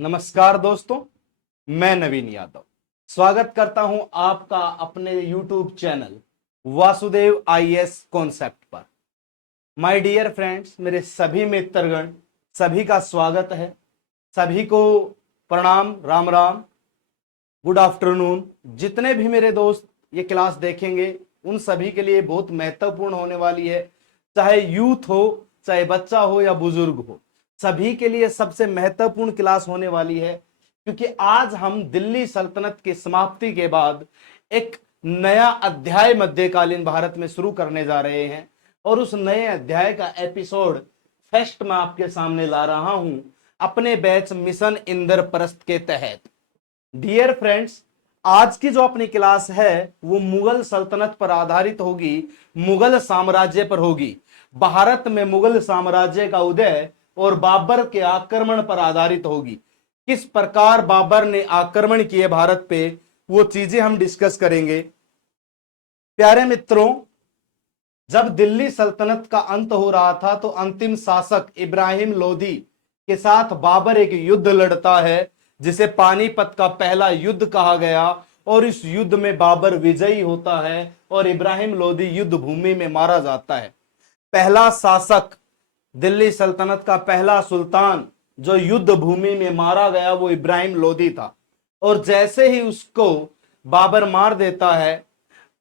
नमस्कार दोस्तों, मैं नवीन यादव स्वागत करता हूं आपका अपने YouTube channel Vasudev IAS concept पर। माय डियर फ्रेंड्स, मेरे सभी मित्रगण, सभी का स्वागत है। सभी को प्रणाम, राम राम, गुड आफ्टरनून। जितने भी मेरे दोस्त ये क्लास देखेंगे उन सभी के लिए बहुत महत्वपूर्ण होने वाली है। चाहे यूथ हो, चाहे बच्चा हो या बुजुर्ग हो, सभी के लिए सबसे महत्वपूर्ण क्लास होने वाली है। क्योंकि आज हम दिल्ली सल्तनत की समाप्ति के बाद एक नया अध्याय मध्यकालीन भारत में शुरू करने जा रहे हैं और उस नए अध्याय का एपिसोड फर्स्ट मैं आपके सामने ला रहा हूं अपने बैच मिशन इंद्रप्रस्थ के तहत। डियर फ्रेंड्स, आज की जो अपनी क्लास है वो मुगल सल्तनत पर आधारित होगी, मुगल साम्राज्य पर होगी। भारत में मुगल साम्राज्य का उदय और बाबर के आक्रमण पर आधारित होगी। किस प्रकार बाबर ने आक्रमण किए भारत पे, वो चीजें हम डिस्कस करेंगे। प्यारे मित्रों, जब दिल्ली सल्तनत का अंत हो रहा था तो अंतिम शासक इब्राहिम लोदी के साथ बाबर एक युद्ध लड़ता है जिसे पानीपत का पहला युद्ध कहा गया। और इस युद्ध में बाबर विजयी होता है और इब्राहिम लोदी युद्ध भूमि में मारा जाता है। पहला शासक, दिल्ली सल्तनत का पहला सुल्तान जो युद्ध भूमि में मारा गया वो इब्राहिम लोदी था। और जैसे ही उसको बाबर मार देता है,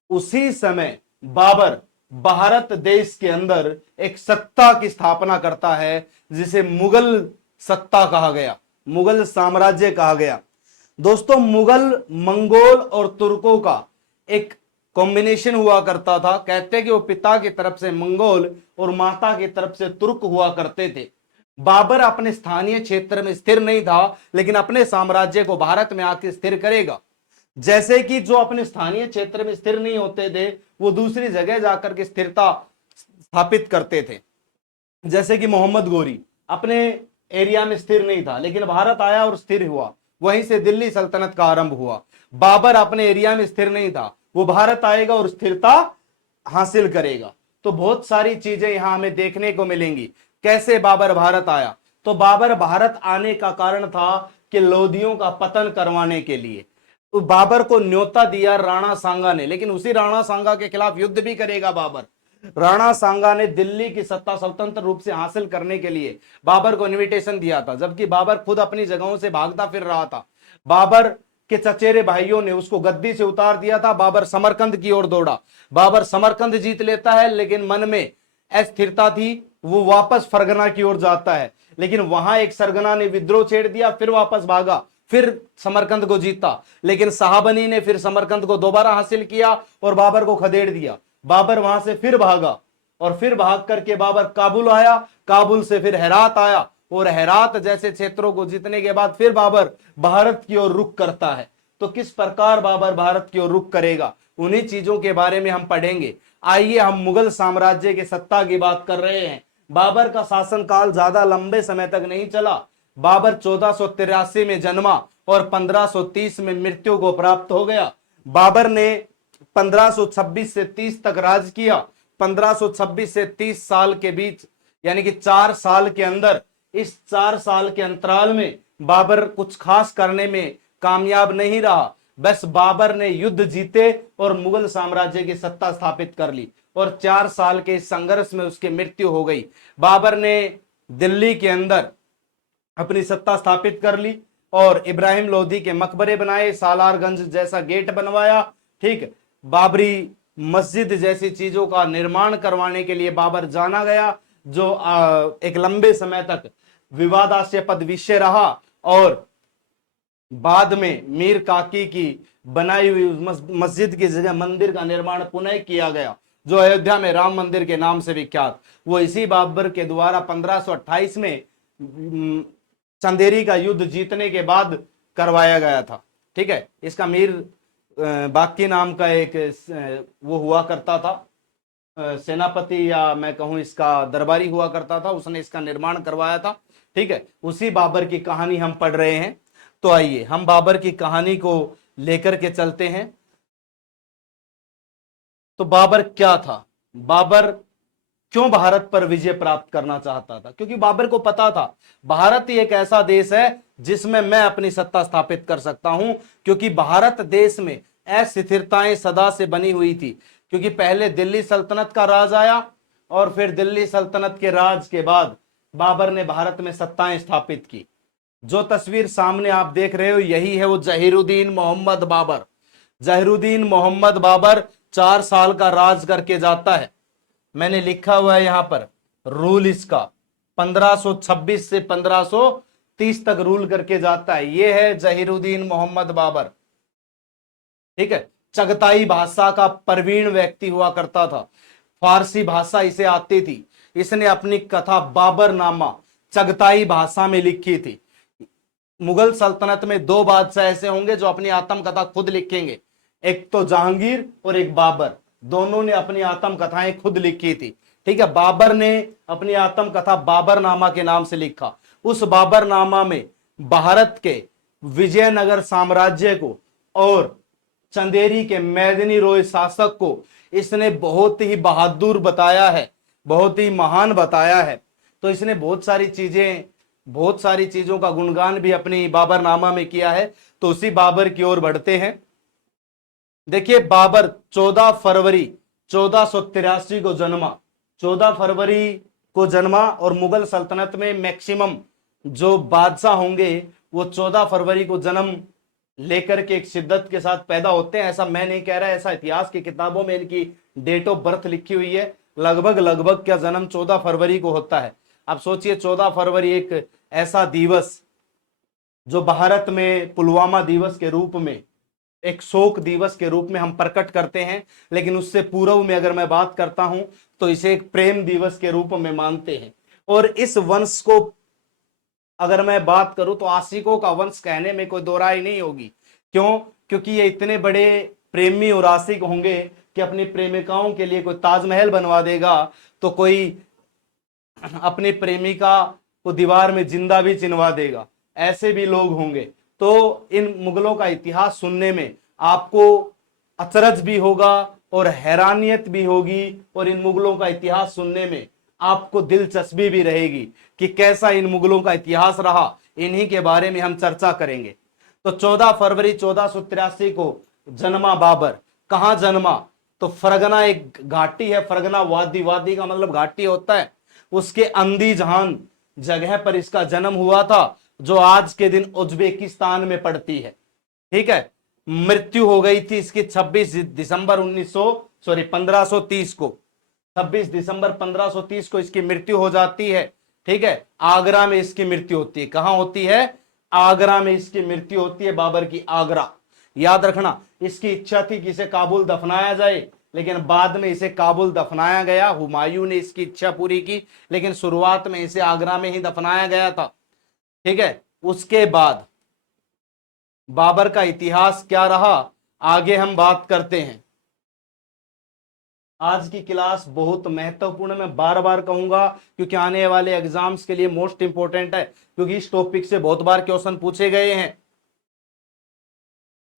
उसी समय बाबर भारत देश के अंदर एक सत्ता की स्थापना करता है जिसे मुगल सत्ता कहा गया, मुगल साम्राज्य कहा गया। दोस्तों, मुगल मंगोल और तुर्कों का एक कॉम्बिनेशन हुआ करता था। कहते हैं कि वो पिता की तरफ से मंगोल और माता की तरफ से तुर्क हुआ करते थे। बाबर अपने स्थानीय क्षेत्र में स्थिर नहीं था, लेकिन अपने साम्राज्य को भारत में आके स्थिर करेगा। जैसे कि जो अपने स्थानीय क्षेत्र में स्थिर नहीं होते थे वो दूसरी जगह जाकर के स्थिरता स्थापित करते थे। जैसे कि मोहम्मद गोरी अपने एरिया में स्थिर नहीं था, लेकिन भारत आया और स्थिर हुआ, वहीं से दिल्ली सल्तनत का आरंभ हुआ। बाबर अपने एरिया में स्थिर नहीं था, वो भारत आएगा और स्थिरता हासिल करेगा। तो बहुत सारी चीजें यहां हमें देखने को मिलेंगी। कैसे बाबर भारत आया? तो बाबर भारत आने का कारण था कि लोदियों का पतन करवाने के लिए। तो बाबर को न्योता दिया राणा सांगा ने, लेकिन उसी राणा सांगा के खिलाफ युद्ध भी करेगा बाबर। राणा सांगा ने दिल्ली की सत्ता स्वतंत्र रूप से हासिल करने के लिए बाबर को इनविटेशन दिया था, जबकि बाबर खुद अपनी जगहों से भागता फिर रहा था। बाबर के चचेरे भाइयों ने उसको गद्दी से उतार दिया था। बाबर समरकंद की ओर दौड़ा। बाबर समरकंद जीत लेता है, लेकिन मन में अस्थिरता थी, वो वापस फरगना की ओर जाता है। लेकिन वहां एक सरगना ने विद्रोह छेड़ दिया, फिर वापस भागा, फिर समरकंद को जीता। लेकिन शाहबनी ने फिर समरकंद को दोबारा हासिल किया और बाबर को खदेड़ दिया। बाबर वहां से फिर भागा और फिर भाग करके बाबर काबुल आया। काबुल से फिर हेरात आया और हेरात जैसे क्षेत्रों को जीतने के बाद फिर बाबर भारत की ओर रुख करता है। तो किस प्रकार बाबर भारत की ओर रुख करेगा, उन्हीं चीजों के बारे में हम पढ़ेंगे। आइए, हम मुगल साम्राज्य की सत्ता की बात कर रहे हैं। बाबर का शासनकाल ज्यादा लंबे समय तक नहीं चला। बाबर 1483 में जन्मा और 1530 में मृत्यु को प्राप्त हो गया। बाबर ने 1526 से 30 तक राज किया। 1526 से 30 साल के बीच, यानी कि 4 साल के अंदर, इस 4 साल के अंतराल में बाबर कुछ खास करने में कामयाब नहीं रहा। बस बाबर ने युद्ध जीते और मुगल साम्राज्य की सत्ता स्थापित कर ली और 4 साल के संघर्ष में उसकी मृत्यु हो गई। बाबर ने दिल्ली के अंदर अपनी सत्ता स्थापित कर ली और इब्राहिम लोदी के मकबरे बनाए, सालारगंज जैसा गेट बनवाया, ठीक, बाबरी मस्जिद जैसी चीजों का निर्माण करवाने के लिए बाबर जाना गया, जो एक लंबे समय तक विवादास्पद विषय रहा। और बाद में मीर काकी की बनाई हुई मस्जिद की जगह मंदिर का निर्माण पुनः किया गया, जो अयोध्या में राम मंदिर के नाम से विख्यात। वो इसी बाबर के द्वारा 1528 में चंदेरी का युद्ध जीतने के बाद करवाया गया था। ठीक है, इसका मीर बाकी नाम का एक वो हुआ करता था, सेनापति, या मैं कहूं इसका दरबारी हुआ करता था, उसने इसका निर्माण करवाया था। ठीक है, उसी बाबर की कहानी हम पढ़ रहे हैं। तो आइए हम बाबर की कहानी को लेकर के चलते हैं। तो बाबर क्या था? बाबर क्यों भारत पर विजय प्राप्त करना चाहता था? क्योंकि बाबर को पता था भारत ही एक ऐसा देश है जिसमें मैं अपनी सत्ता स्थापित कर सकता हूं, क्योंकि भारत देश में अस्थिरताएं सदा से बनी हुई थी। क्योंकि पहले दिल्ली सल्तनत का राज आया और फिर दिल्ली सल्तनत के राज के बाद बाबर ने भारत में सत्ताएं स्थापित की। जो तस्वीर सामने आप देख रहे हो यही है वो जहीरुद्दीन मोहम्मद बाबर। जहीरुद्दीन मोहम्मद बाबर 4 साल का राज करके जाता है। मैंने लिखा हुआ है यहां पर रूल इसका 1526 से 1530 तक रूल करके जाता है। यह है जहीरुद्दीन मोहम्मद बाबर। ठीक है, चगताई भाषा का प्रवीण व्यक्ति हुआ करता था, फारसी भाषा इसे आती थी। इसने अपनी कथा बाबरनामा चगताई भाषा में लिखी थी। मुगल सल्तनत में 2 बादशाह ऐसे होंगे जो अपनी आत्मकथा खुद लिखेंगे, एक तो जहांगीर और एक बाबर। दोनों ने अपनी आत्मकथाएं खुद लिखी थी। ठीक है, बाबर ने अपनी आत्मकथा बाबरनामा के नाम से लिखा। उस बाबरनामा में भारत के विजयनगर साम्राज्य को और चंदेरी के मेदिनी रोय शासक को इसने बहुत ही बहादुर बताया है, बहुत ही महान बताया है। तो इसने बहुत सारी चीजों का गुणगान भी अपनी बाबरनामा में किया है। तो उसी बाबर की ओर बढ़ते हैं। देखिए, बाबर 14 फरवरी 1483 को जन्मा। 14 फरवरी को जन्मा और मुगल सल्तनत में मैक्सिमम जो बादशाह होंगे वो 14 फरवरी को जन्म लेकर के एक शिद्दत के साथ पैदा होते हैं। ऐसा मैं नहीं कह रहा, ऐसा इतिहास की किताबों में इनकी डेट ऑफ बर्थ लिखी हुई है। लगभग क्या जन्म 14 फरवरी को होता है। अब सोचिए, 14 फरवरी एक ऐसा दिवस जो भारत में पुलवामा दिवस के रूप में, एक शोक दिवस के रूप में हम प्रकट करते हैं, लेकिन उससे पूर्व में अगर मैं बात करता हूं तो इसे एक प्रेम दिवस के रूप में मानते हैं। और इस वंश को अगर मैं बात करूं तो आशिकों का वंश कहने में कोई दो राय नहीं होगी। क्यों? क्योंकि ये इतने बड़े प्रेमी और आशिक होंगे कि अपनी प्रेमिकाओं के लिए कोई ताजमहल बनवा देगा तो कोई अपनी प्रेमिका को दीवार में जिंदा भी चिनवा देगा। ऐसे भी लोग होंगे। तो इन मुगलों का इतिहास सुनने में आपको अचरज भी होगा और हैरानियत भी होगी, और इन मुगलों का इतिहास सुनने में आपको दिलचस्पी भी रहेगी कि कैसा इन मुगलों का इतिहास रहा। इन्हीं के बारे में हम चर्चा करेंगे। तो 14 फरवरी 1483 को जन्मा बाबर। कहां जन्मा? तो फरगना एक घाटी है, फरगना वादी, वादी का मतलब घाटी होता है, उसके अंदीजहान जगह पर इसका जन्म हुआ था, जो आज के दिन उज्बेकिस्तान में पड़ती है। ठीक है, मृत्यु हो गई थी इसकी 26 दिसंबर 1530 को। 26 दिसंबर 1530 को इसकी मृत्यु हो जाती है। ठीक है, आगरा में इसकी मृत्यु होती है। कहां होती है? आगरा में इसकी मृत्यु होती है, बाबर की, आगरा। याद रखना, इसकी इच्छा थी कि इसे काबुल दफनाया जाए, लेकिन बाद में इसे काबुल दफनाया गया। हुमायूं ने इसकी इच्छा पूरी की, लेकिन शुरुआत में इसे आगरा में ही दफनाया गया था। ठीक है, उसके बाद बाबर का इतिहास क्या रहा, आगे हम बात करते हैं। आज की क्लास बहुत महत्वपूर्ण, मैं बार बार कहूंगा, क्योंकि आने वाले एग्जाम्स के लिए मोस्ट इंपोर्टेंट है, क्योंकि इस टॉपिक से बहुत बार क्वेश्चन पूछे गए हैं।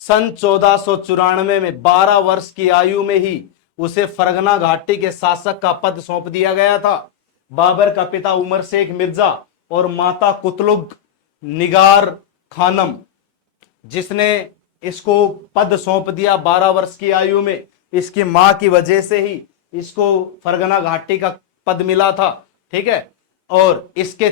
सन 1494 में 12 वर्ष की आयु में ही उसे फरगना घाटी के शासक का पद सौंप दिया गया था। बाबर का पिता उमर शेख मिर्जा और माता कुतलुग निगार खानम, जिसने इसको पद सौंप दिया 12 वर्ष की आयु में, इसकी मां की वजह से ही इसको फरगना घाटी का पद मिला था। ठीक है, और इसके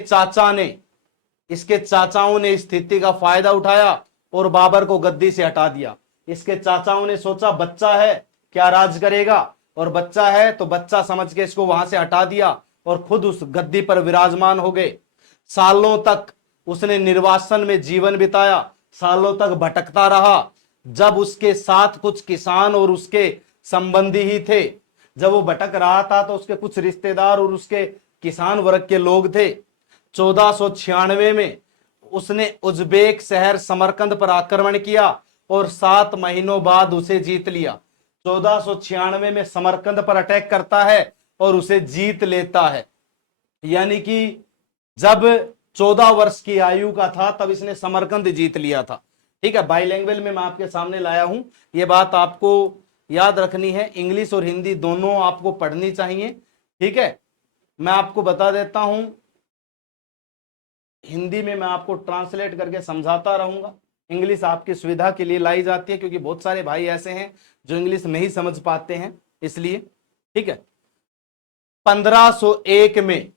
चाचाओं ने स्थिति का फायदा उठाया और बाबर को गद्दी से हटा दिया। इसके चाचाओं ने सोचा बच्चा है, क्या राज करेगा, और बच्चा है तो बच्चा समझ के इसको वहां से हटा दिया और खुद उस गद्दी पर विराजमान हो गए। सालों तक उसने निर्वासन में जीवन बिताया, सालों तक भटकता रहा। जब उसके साथ कुछ किसान और उसके संबंधी ही थे, जब वो भटक रहा था तो उसके कुछ रिश्तेदार और उसके किसान वर्ग के लोग थे। 1496 में उसने उज्बेक शहर समरकंद पर आक्रमण किया और 7 महीनों बाद उसे जीत लिया। 1496 में समरकंद पर अटैक करता है और उसे जीत लेता है। यानी कि जब 14 वर्ष की आयु का था तब इसने समरकंद जीत लिया था। ठीक है, बाईलैंग्वेज में मैं आपके सामने लाया हूं, यह बात आपको याद रखनी है। इंग्लिश और हिंदी दोनों आपको पढ़नी चाहिए। ठीक है, मैं आपको बता देता हूं हिंदी में मैं आपको ट्रांसलेट करके समझाता रहूंगा। इंग्लिश आपकी सुविधा के लिए लाई जाती है, क्योंकि बहुत सारे भाई ऐसे हैं जो इंग्लिश नहीं समझ पाते हैं, इसलिए। ठीक है। 1501 में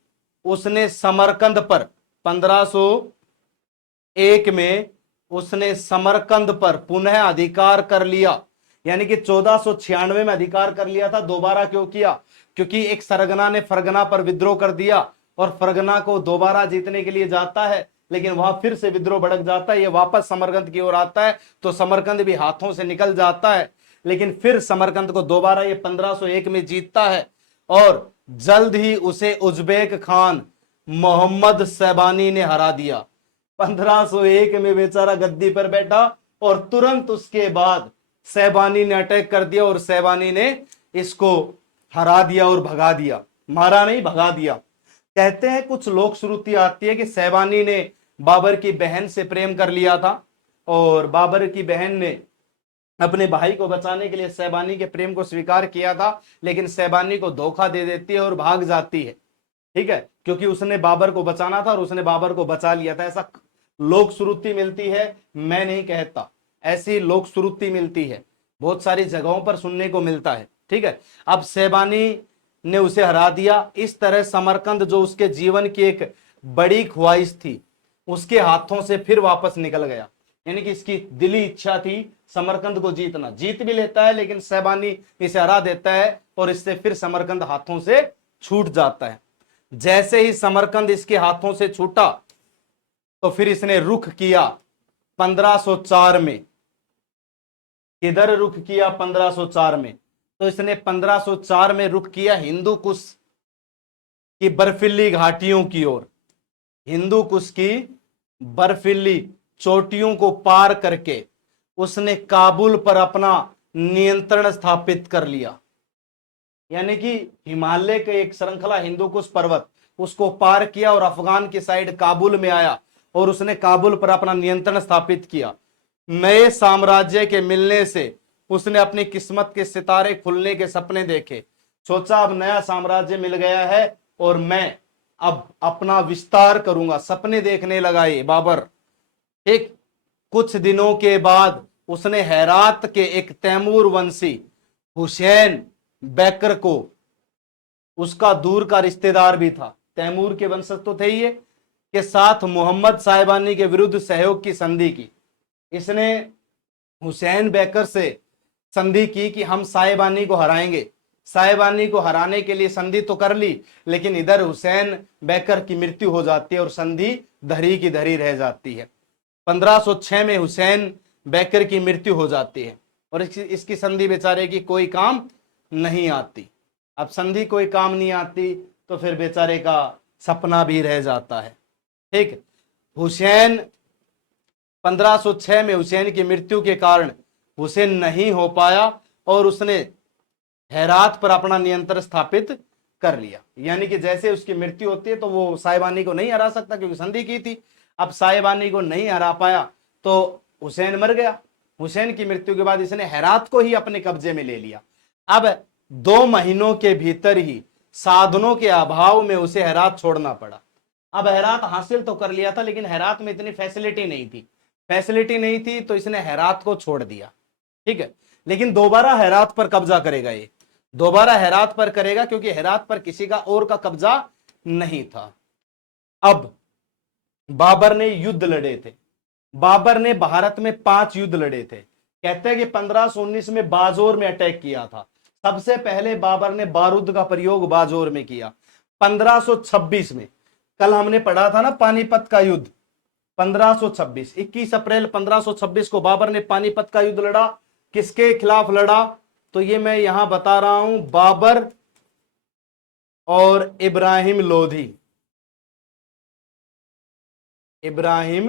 उसने समरकंद पर 1501 में उसने समरकंद पर पुनः अधिकार कर लिया। यानी कि 1496 में अधिकार कर लिया था, दोबारा क्यों किया? क्योंकि एक सरगना ने फरगना पर विद्रोह कर दिया, और फरगना को दोबारा जीतने के लिए जाता है, लेकिन वहां फिर से विद्रोह भड़क जाता है, ये वापस समरकंद की ओर आता है, तो समरकंद भी हाथों से निकल जाता है। लेकिन फिर समरकंद को दोबारा ये 1501 में जीतता है, और जल्द ही उसे उज्बेक खान मोहम्मद सैबानी ने हरा दिया। 1501 में बेचारा गद्दी पर बैठा, और तुरंत उसके बाद सैबानी ने अटैक कर दिया, और सैबानी ने इसको हरा दिया और भगा दिया। मारा नहीं, भगा दिया। कहते हैं, कुछ लोक श्रुति आती है कि सैबानी ने बाबर की बहन से प्रेम कर लिया था, और बाबर की बहन ने अपने भाई को बचाने के लिए सैबानी के प्रेम को स्वीकार किया था, लेकिन सैबानी को धोखा दे देती है और भाग जाती है। ठीक है, क्योंकि उसने बाबर को बचाना था और उसने बाबर को बचा लिया था। ऐसा लोक श्रुति मिलती है, मैं नहीं कहता, ऐसी लोक श्रुति मिलती है, बहुत सारी जगहों पर सुनने को मिलता है। ठीक है। अब सैबानी ने उसे हरा दिया। इस तरह समरकंद, जो उसके जीवन की एक बड़ी ख्वाहिश थी, उसके हाथों से फिर वापस निकल गया। यानी कि इसकी दिली इच्छा थी समरकंद को जीतना, जीत भी लेता है, लेकिन सैबानी इसे हरा देता है, और इससे फिर समरकंद हाथों से छूट जाता है। जैसे ही समरकंद इसके हाथों से छूटा, तो फिर इसने रुख किया 1504 में। किधर रुख किया? 1504 में। तो इसने 1504 में रुख किया हिंदू कुश की बर्फीली घाटियों की ओर। हिंदू कुश की बर्फीली चोटियों को पार करके उसने काबुल पर अपना नियंत्रण स्थापित कर लिया। यानी कि हिमालय के एक श्रृंखला हिंदू कुश पर्वत, उसको पार किया और अफगान की साइड काबुल में आया, और उसने काबुल पर अपना नियंत्रण स्थापित किया। नए साम्राज्य के मिलने से उसने अपनी किस्मत के सितारे खुलने के सपने देखे। सोचा, अब नया साम्राज्य मिल गया है और मैं अब अपना विस्तार करूंगा। सपने देखने लगा ये बाबर। ठीक कुछ दिनों के बाद उसने हेरात के एक तैमूर वंशी हुसैन बैकर को, उसका दूर का रिश्तेदार भी था, तैमूर के वंशज तो थे ये, के साथ मोहम्मद साहिबानी के विरुद्ध सहयोग की संधि की। इसने हुसैन बैकर से संधि की कि हम साहिबानी को हराएंगे। साहिबानी को हराने के लिए संधि तो कर ली, लेकिन इधर हुसैन बैकर की मृत्यु हो जाती है और संधि धरी की धरी रह जाती है। 1506 में हुसैन बैकर की मृत्यु हो जाती है, और इसकी संधि बेचारे की कोई काम नहीं आती। अब संधि कोई काम नहीं आती, तो फिर बेचारे का सपना भी रह जाता है। ठीक, हुसैन 1506 में हुसैन की मृत्यु के कारण हुसैन नहीं हो पाया, और उसने हेरात पर अपना नियंत्रण स्थापित कर लिया। यानी कि जैसे उसकी मृत्यु होती है, तो वो साहिबानी को नहीं हरा सकता, क्योंकि संधि की थी। अब साहिबानी को नहीं हरा पाया, तो हुसैन मर गया। हुसैन की मृत्यु के बाद इसने हेरात को ही अपने कब्जे में ले लिया। अब 2 महीनों के भीतर ही साधनों के अभाव में उसे हेरात छोड़ना पड़ा। अब हेरात हासिल तो कर लिया था, लेकिन हेरात में इतनी फैसिलिटी नहीं थी, तो इसने हेरात को छोड़ दिया। ठीक है, लेकिन दोबारा हेरात पर कब्जा करेगा। ये दोबारा हेरात पर करेगा, क्योंकि हेरात पर किसी का और का कब्जा नहीं था। अब बाबर ने युद्ध लड़े थे। बाबर ने भारत में 5 युद्ध लड़े थे। कहते हैं कि 1519 में बाजोर में अटैक किया था। सबसे पहले बाबर ने बारूद का प्रयोग बाजोर में किया। 1526 में, कल हमने पढ़ा था ना पानीपत का युद्ध, 1526, 21 अप्रैल 1526 को बाबर ने पानीपत का युद्ध लड़ा। किसके खिलाफ लड़ा? तो ये मैं यहां बता रहा हूं, बाबर और इब्राहिम लोधी। इब्राहिम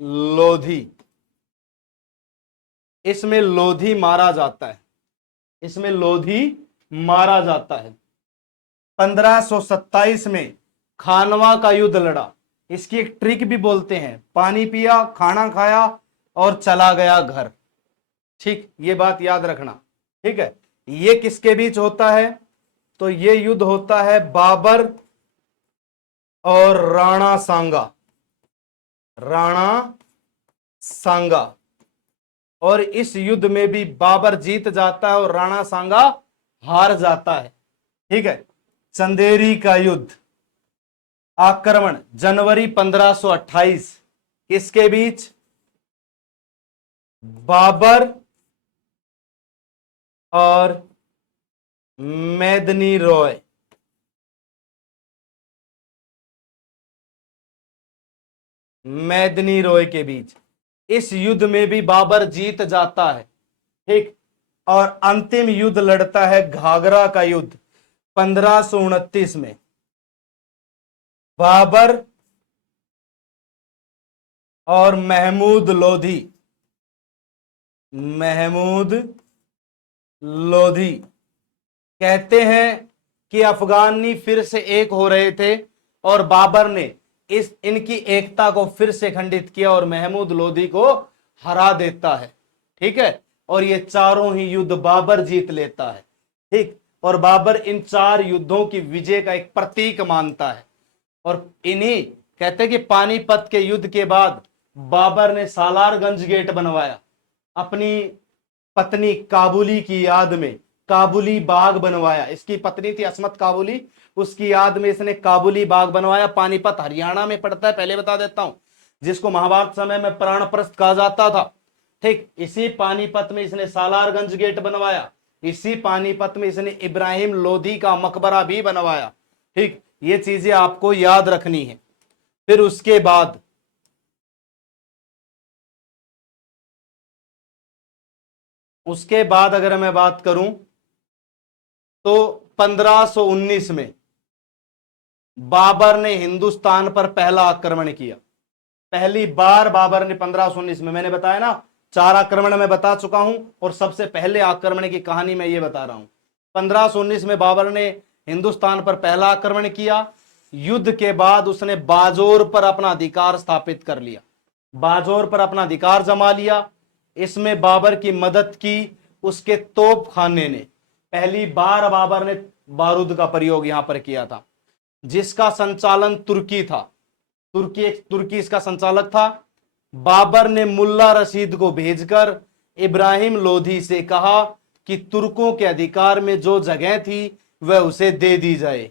लोधी, इसमें लोधी मारा जाता है, इसमें लोधी मारा जाता है। 1527 में खानवा का युद्ध लड़ा। इसकी एक ट्रिक भी बोलते हैं, पानी पिया, खाना खाया और चला गया घर। ठीक, ये बात याद रखना। ठीक है, ये किसके बीच होता है? तो ये युद्ध होता है बाबर और राणा सांगा, राणा सांगा। और इस युद्ध में भी बाबर जीत जाता है और राणा सांगा हार जाता है। ठीक है। चंदेरी का युद्ध, आक्रमण जनवरी 1528, किसके बीच? बाबर और मेदिनी रॉय, मेदिनी रॉय के बीच। इस युद्ध में भी बाबर जीत जाता है। ठीक। और अंतिम युद्ध लड़ता है घाघरा का युद्ध 1529 में। बाबर और महमूद लोधी, महमूद लोधी कहते हैं कि अफगानी फिर से एक हो रहे थे और बाबर ने इस इनकी एकता को फिर से खंडित किया और महमूद लोधी को हरा देता है। ठीक है। और ये चारों ही युद्ध बाबर जीत लेता है। ठीक। और बाबर इन 4 युद्धों की विजय का एक प्रतीक मानता है। और इन्हीं कहते हैं कि पानीपत के युद्ध के बाद बाबर ने सालारगंज गेट बनवाया, अपनी पत्नी काबुली की याद में काबुली बाग बनवाया। इसकी पत्नी थी असमत काबुली, उसकी याद में इसने काबुली बाग बनवाया। पानीपत हरियाणा में पड़ता है, पहले बता देता हूं, जिसको महाभारत समय में प्राणप्रस्थ कहा जाता था। ठीक। इसी पानीपत में इसने सालारगंज गेट बनवाया। इसी पानीपत में इसने इब्राहिम लोधी का मकबरा भी बनवाया। ठीक। ये चीजें आपको याद रखनी है। फिर उसके बाद अगर मैं बात करूं तो 1519 में बाबर ने हिंदुस्तान पर पहला आक्रमण किया। पहली बार बाबर ने 1519 में, मैंने बताया ना 4 आक्रमण मैं बता चुका हूं और सबसे पहले आक्रमण की कहानी मैं ये बता रहा हूं। 1519 में बाबर ने हिंदुस्तान पर पहला आक्रमण किया। युद्ध के बाद उसने बाजोर पर अपना अधिकार स्थापित कर लिया, बाजोर पर अपना अधिकार जमा लिया। इसमें बाबर की मदद की उसके तोप खाने ने। पहली बार बाबर ने बारूद का प्रयोग यहां पर किया था, जिसका संचालन तुर्की था। तुर्की इसका संचालक था। बाबर ने मुल्ला रशीद को भेजकर इब्राहिम लोधी से कहा कि तुर्कों के अधिकार में जो जगह थी वह उसे दे दी जाए।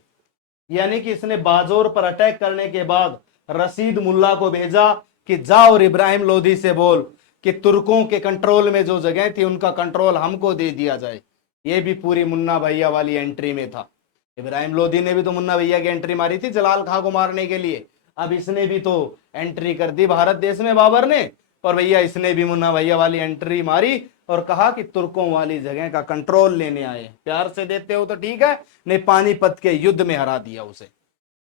यानी कि इसने बाजोर पर अटैक करने के बाद रशीद मुल्ला को भेजा कि जाओ और इब्राहिम लोधी से बोल कि तुर्कों के कंट्रोल में जो जगह थी उनका कंट्रोल हमको दे दिया जाए। यह भी पूरी मुन्ना भैया वाली एंट्री में था। इब्राहिम लोधी ने भी तो मुन्ना भैया की एंट्री मारी थी जलाल खां को मारने के लिए। अब इसने भी तो एंट्री कर दी भारत देश में बाबर ने, और भैया इसने भी मुन्ना भैया वाली एंट्री मारी और कहा कि तुर्कों वाली जगह का कंट्रोल लेने आए। प्यार से देते हो तो ठीक है, नहीं पानीपत के युद्ध में हरा दिया उसे।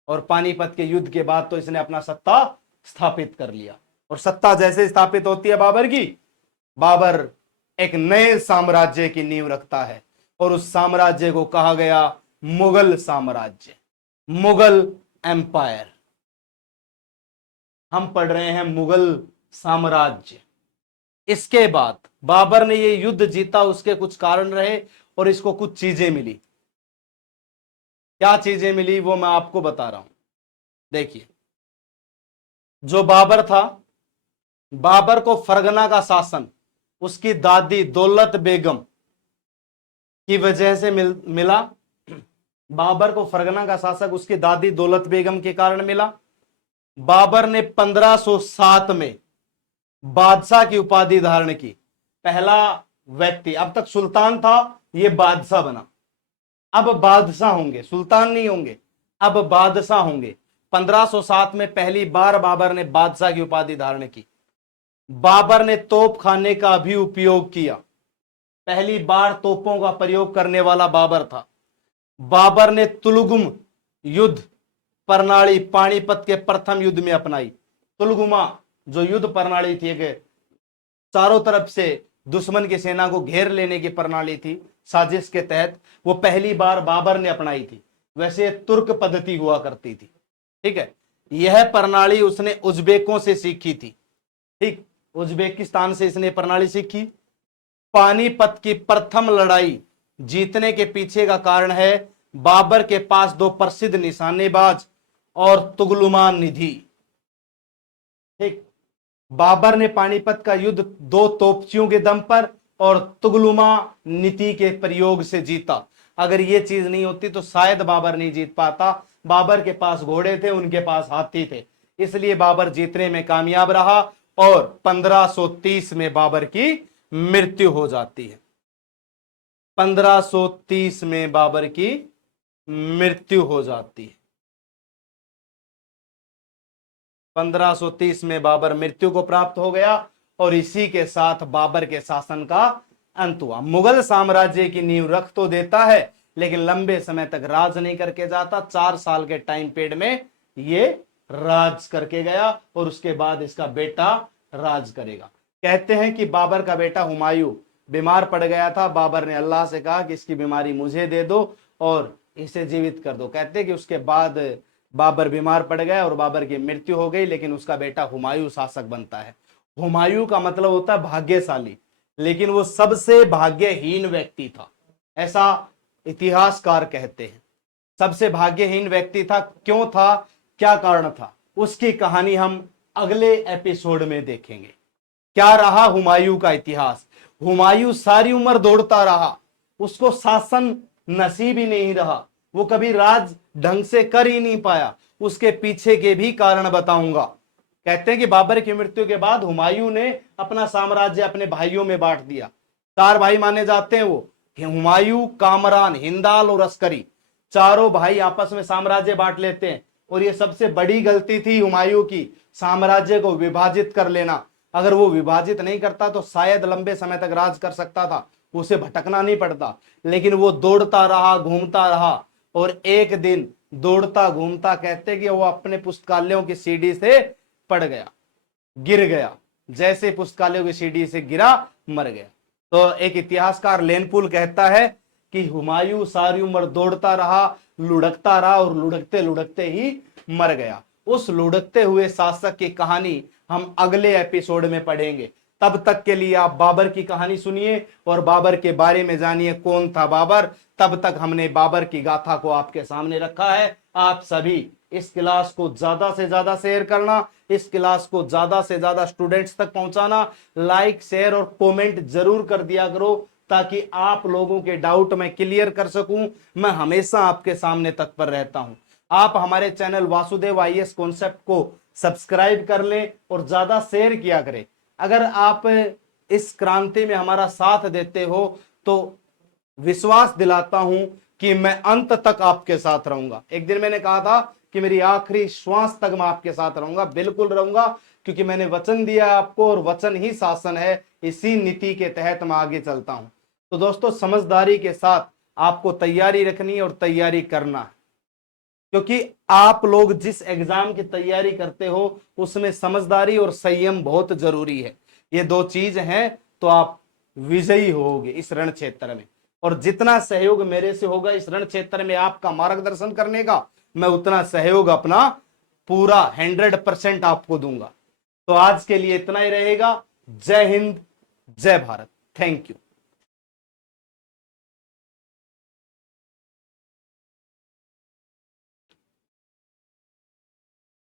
और पानीपत के युद्ध के बाद तो इसने अपना सत्ता स्थापित कर लिया। और सत्ता जैसे स्थापित होती है बाबर की, बाबर एक नए साम्राज्य की नींव रखता है और उस साम्राज्य को कहा गया मुगल साम्राज्य, मुगल एम्पायर। हम पढ़ रहे हैं मुगल साम्राज्य। इसके बाद बाबर ने ये युद्ध जीता, उसके कुछ कारण रहे और इसको कुछ चीजें मिली। क्या चीजें मिली वो मैं आपको बता रहा हूं। देखिए, जो बाबर था, बाबर को फरगना का शासन उसकी दादी दौलत बेगम की वजह से मिला। बाबर को फरगना का शासक उसकी दादी दौलत बेगम के कारण मिला। बाबर ने 1507 में बादशाह की उपाधि धारण की। पहला व्यक्ति, अब तक सुल्तान था, यह बादशाह बना। अब बादशाह होंगे, सुल्तान नहीं होंगे, अब बादशाह होंगे। 1507 में पहली बार बाबर ने बादशाह की उपाधि धारण की। बाबर ने तोप खाने का भी उपयोग किया। पहली बार तोपों का प्रयोग करने वाला बाबर था। बाबर ने तुलगुम युद्ध प्रणाली पानीपत के प्रथम युद्ध में अपनाई। तुलगुमा जो युद्ध प्रणाली थी, चारों तरफ से दुश्मन की सेना को घेर लेने की प्रणाली थी, साजिश के तहत, वो पहली बार बाबर ने अपनाई थी। वैसे तुर्क पद्धति हुआ करती थी। ठीक है। यह प्रणाली उसने उज्बेकों से सीखी थी। ठीक, उज्बेकिस्तान से इसने प्रणाली सीखी। पानीपत की प्रथम लड़ाई जीतने के पीछे का कारण है बाबर के पास 2 प्रसिद्ध निशानेबाज और तुगलुमान निधि। ठीक, बाबर ने पानीपत का युद्ध 2 तोपचियों के दम पर और तुगलुमा नीति के प्रयोग से जीता। अगर ये चीज नहीं होती तो शायद बाबर नहीं जीत पाता। बाबर के पास घोड़े थे, उनके पास हाथी थे, इसलिए बाबर जीतने में कामयाब रहा और 1530 में बाबर की मृत्यु हो जाती है। 1530 में बाबर की मृत्यु हो जाती है। 1530 में बाबर मृत्यु को प्राप्त हो गया और इसी के साथ बाबर के शासन का अंत हुआ। मुगल साम्राज्य की नींव रख तो देता है लेकिन लंबे समय तक राज नहीं करके जाता। 4 साल के टाइम पीरियड में ये राज करके गया और उसके बाद इसका बेटा राज करेगा। कहते हैं कि बाबर का बेटा हुमायूं बीमार पड़ गया था। बाबर ने अल्लाह से कहा कि इसकी बीमारी मुझे दे दो और इसे जीवित कर दो। कहते हैं कि उसके बाद बाबर बीमार पड़ गया और बाबर की मृत्यु हो गई, लेकिन उसका बेटा हुमायूं शासक बनता है। हुमायूं का मतलब होता है भाग्यशाली, लेकिन वो सबसे भाग्यहीन व्यक्ति था, ऐसा इतिहासकार कहते हैं। सबसे भाग्यहीन व्यक्ति था। क्यों था, क्या कारण था, उसकी कहानी हम अगले एपिसोड में देखेंगे। क्या रहा हुमायूं का इतिहास। हुमायूं सारी उम्र दौड़ता रहा, उसको शासन नसीब ही नहीं रहा, वो कभी राज ढंग से कर ही नहीं पाया। उसके पीछे के भी कारण बताऊंगा। कहते हैं कि बाबर की मृत्यु के बाद हुमायूं ने अपना साम्राज्य अपने भाइयों में बांट दिया। 4 भाई माने जाते हैं वो, हुमायूं, कामरान, हिंदाल और अस्करी। चारों भाई आपस में साम्राज्य बांट लेते हैं और ये सबसे बड़ी गलती थी हुमायूं की, साम्राज्य को विभाजित कर लेना। अगर वो विभाजित नहीं करता तो शायद लंबे समय तक राज कर सकता था, उसे भटकना नहीं पड़ता। लेकिन वो दौड़ता रहा, घूमता रहा और एक दिन दौड़ता घूमता कहते कि वो अपने पुस्तकालयों की सीढ़ी से पड़ गया, गिर गया। जैसे पुस्तकालयों की सीढ़ी से गिरा, मर गया। तो एक इतिहासकार लेनपुल कहता है कि हुमायूं सारी उम्र दौड़ता रहा, लुढ़कता रहा और लुढ़कते लुढ़कते ही मर गया। उस लुढ़कते हुए शासक की कहानी हम अगले एपिसोड में पढ़ेंगे। तब तक के लिए आप बाबर की कहानी सुनिए और बाबर के बारे में जानिए कौन था बाबर। तब तक हमने बाबर की गाथा को आपके सामने रखा है। आप सभी इस क्लास को ज्यादा से ज्यादा शेयर करना, इस क्लास को ज्यादा से ज्यादा स्टूडेंट्स तक पहुंचाना, लाइक, शेयर और कमेंट जरूर कर दिया करो ताकि आप लोगों के डाउट मैं क्लियर कर सकूं। मैं हमेशा आपके सामने तत्पर रहता हूं। आप हमारे चैनल वासुदेव आईएएस कॉन्सेप्ट को सब्सक्राइब कर लें और ज्यादा शेयर किया करें। अगर आप इस क्रांति में हमारा साथ देते हो तो विश्वास दिलाता हूं कि मैं अंत तक आपके साथ रहूंगा। एक दिन मैंने कहा था कि मेरी आखिरी श्वास तक मैं आपके साथ रहूंगा। बिल्कुल रहूंगा, क्योंकि मैंने वचन दिया आपको और वचन ही शासन है। इसी नीति के तहत मैं आगे चलता हूं। तो दोस्तों, समझदारी के साथ आपको तैयारी रखनी और तैयारी करना है, क्योंकि आप लोग जिस एग्जाम की तैयारी करते हो उसमें समझदारी और संयम बहुत जरूरी है। ये 2 चीज हैं तो आप विजयी होगे इस रण क्षेत्र में। और जितना सहयोग मेरे से होगा इस रण क्षेत्र में आपका मार्गदर्शन करने का, मैं उतना सहयोग अपना पूरा 100% आपको दूंगा। तो आज के लिए इतना ही रहेगा। जय हिंद, जय भारत। Thank you.